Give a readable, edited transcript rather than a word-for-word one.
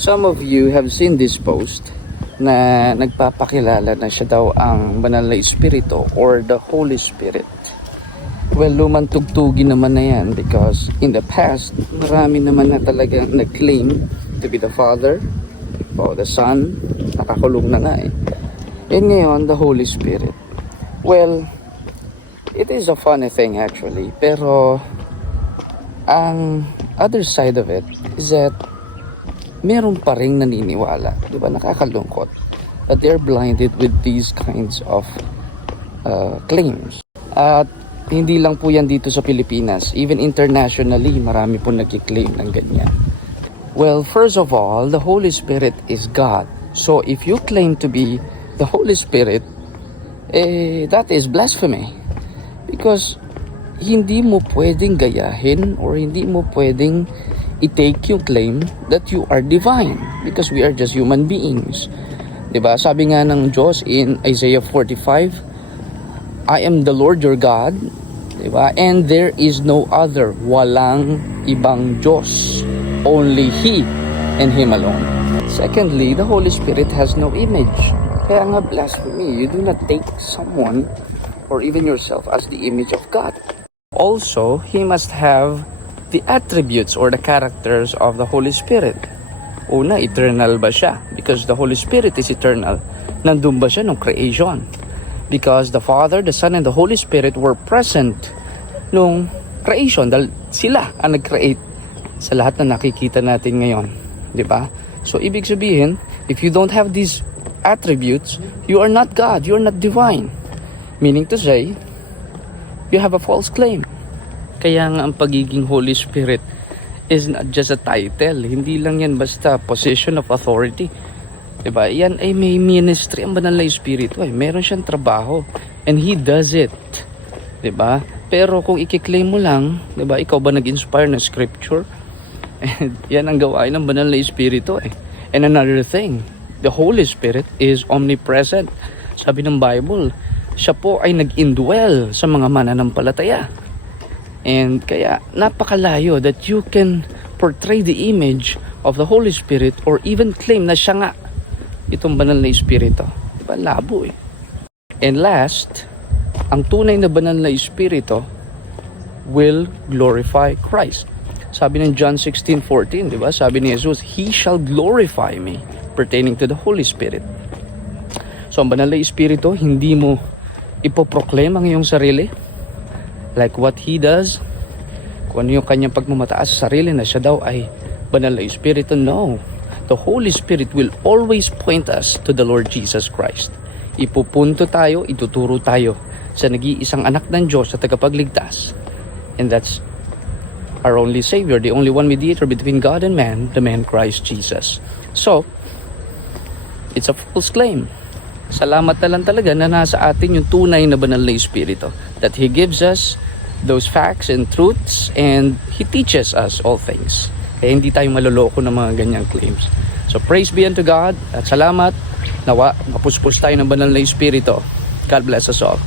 Some of you have seen this post na nagpapakilala na siya daw ang banal na espiritu or the Holy Spirit. Well, lumang tugtugin naman na yan because in the past, marami naman na talagang nag-claim to be the Father o the Son. Nakakulong na nga eh. And ngayon, the Holy Spirit. Well, it is a funny thing actually, pero ang other side of it is that meron pa ring naniniwala, di ba? Nakakalungkot that they're blinded with these kinds of claims. At hindi lang po yan dito sa Pilipinas, even internationally, marami po nagki-claim ng ganyan. Well, first of all, the Holy Spirit is God. So if you claim to be the Holy Spirit, that is blasphemy. Because hindi mo pwedeng gayahin or hindi mo pwedeng i-take yung claim that you are divine because we are just human beings. Diba? Sabi nga ng Diyos in Isaiah 45, I am the Lord your God, diba? And there is no other. Walang ibang Diyos. Only He and Him alone. Secondly, the Holy Spirit has no image. Kaya nga blasphemy, you do not take someone or even yourself as the image of God. Also, He must have the attributes or the characters of the Holy Spirit. Una, eternal ba siya? Because the Holy Spirit is eternal. Nandun ba siya nung creation? Because the Father, the Son, and the Holy Spirit were present nung creation. Dahil sila ang nag-create sa lahat na nakikita natin ngayon. Diba? So, ibig sabihin, if you don't have these attributes, you are not God, you are not divine. Meaning to say, you have a false claim. Kaya nga ang pagiging Holy Spirit is not just a title. Hindi lang yan basta position of authority. Diba? Yan ay may ministry ang banal na espiritu. Meron siyang trabaho. And He does it. Diba? Pero kung i-claim mo lang, diba? Ikaw ba nag-inspire ng scripture? And yan ang gawain ng banal na espiritu. And another thing, the Holy Spirit is omnipresent. Sabi ng Bible, siya po ay nag-indwell sa mga mananampalataya. And kaya napakalayo that you can portray the image of the Holy Spirit or even claim na siya nga itong banal na espiritu. Diba? Labo eh. And last, ang tunay na banal na espiritu will glorify Christ. Sabi ng John 16:14, diba? Sabi ni Jesus, He shall glorify me, pertaining to the Holy Spirit. So ang banal na espiritu, hindi mo ipoproclaim ang iyong sarili like what He does, kung ano yung kanyang pagmamataas sa sarili na siya daw ay banal na espiritu. No, the Holy Spirit will always point us to the Lord Jesus Christ. Ipupunto tayo, ituturo tayo sa nag-iisang anak ng Diyos sa tagapagligtas, and that's our only Savior, the only one mediator between God and man, the man Christ Jesus. So it's a false claim. Salamat na lang talaga na nasa atin yung tunay na banal na espiritu, that He gives us those facts and truths and He teaches us all things. Kaya hindi tayo maloloko ng mga ganyang claims. So praise be unto God at salamat. Nawa, mapuspos tayo ng banal na espiritu. God bless us all.